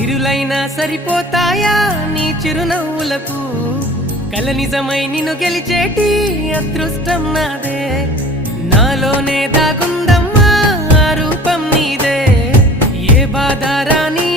సిరులైనా సరిపోతాయా నీ చిరునవ్వులకు కల నిజమై నిన్ను గెలిచేటి అదృష్టం నాదే నాలోనే దాగుందమ్మా ఆ రూపం నీదే ఏ బాధ రాని